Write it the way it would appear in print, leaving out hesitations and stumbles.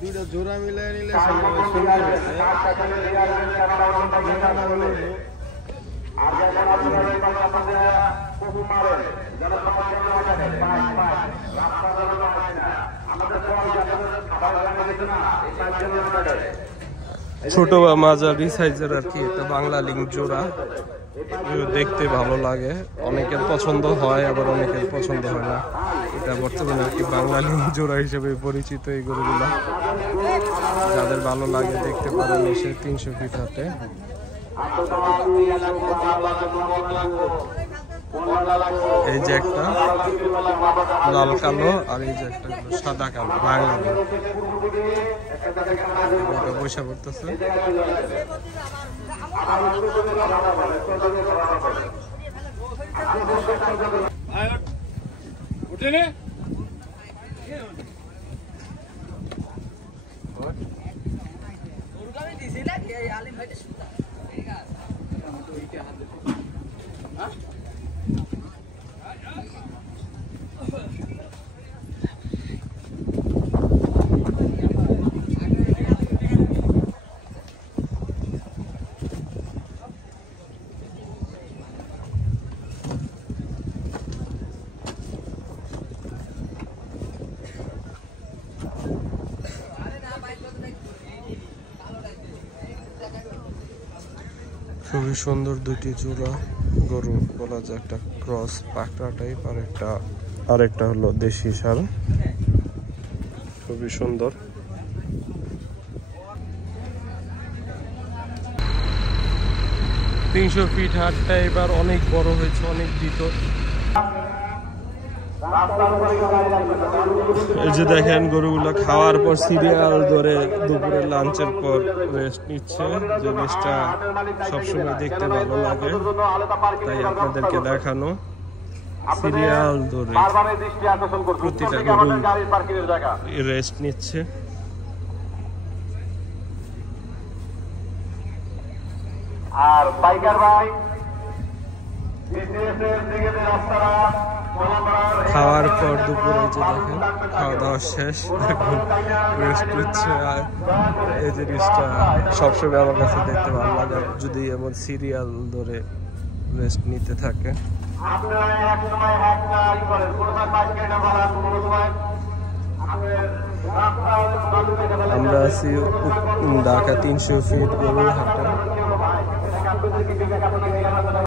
দুইটা জোড়া মিলাই নিলে ছোট বা মাঝারি সাইজের আর কি একটা বাংলা লিঙ্ক জোড়া, দেখতে ভালো লাগে, অনেকের পছন্দ হয় আবার অনেকের পছন্দ হয় না। এটা বর্তমানে আর কি বাংলা লিঙ্ক জোড়া হিসেবে পরিচিত এই গরুগুলো। যাদের ভালো লাগে দেখতে পারেন এসে 300 ফিট হাটে। এই যে একটা লাল কালো আর এই যে একটা সাদা কালো বাংলা পয়সা করতেছে। খুবই সুন্দর দুটি জোড়া গরু, বলা যায় একটা ক্রস পাকড়া টাইপ আর একটা হলো দেশি ষাঁড়, খুবই সুন্দর। তিনশো ফিট হাটটা এবার অনেক বড় হয়েছে, অনেক ভিতর। এই যে দেখেন গরুগুলো খাওয়ার পর সিরিয়াল ধরে দুপুরে লাঞ্চের পর রেস্ট নিচ্ছে, যে রেস্টটা সবসময় দেখতে ভালো লাগে, তাই আপনাদেরকে দেখানো। সিরিয়াল ধরে প্রতিটা গরু রেস্ট নিচ্ছে। আর বাইকার ভাই খাওয়ার পর দুপুরে যে দেখেন খাওয়া দাওয়া শেষ, এখন রেস্ট নিচ্ছে। আর এই জিনিসটা সবসময় আমার কাছে দেখতে ভালো লাগে, যদি এমন সিরিয়াল ধরে রেস্ট নিতে থাকে। আমরা আছি ঢাকা 300 ফিট গরুর হাটে।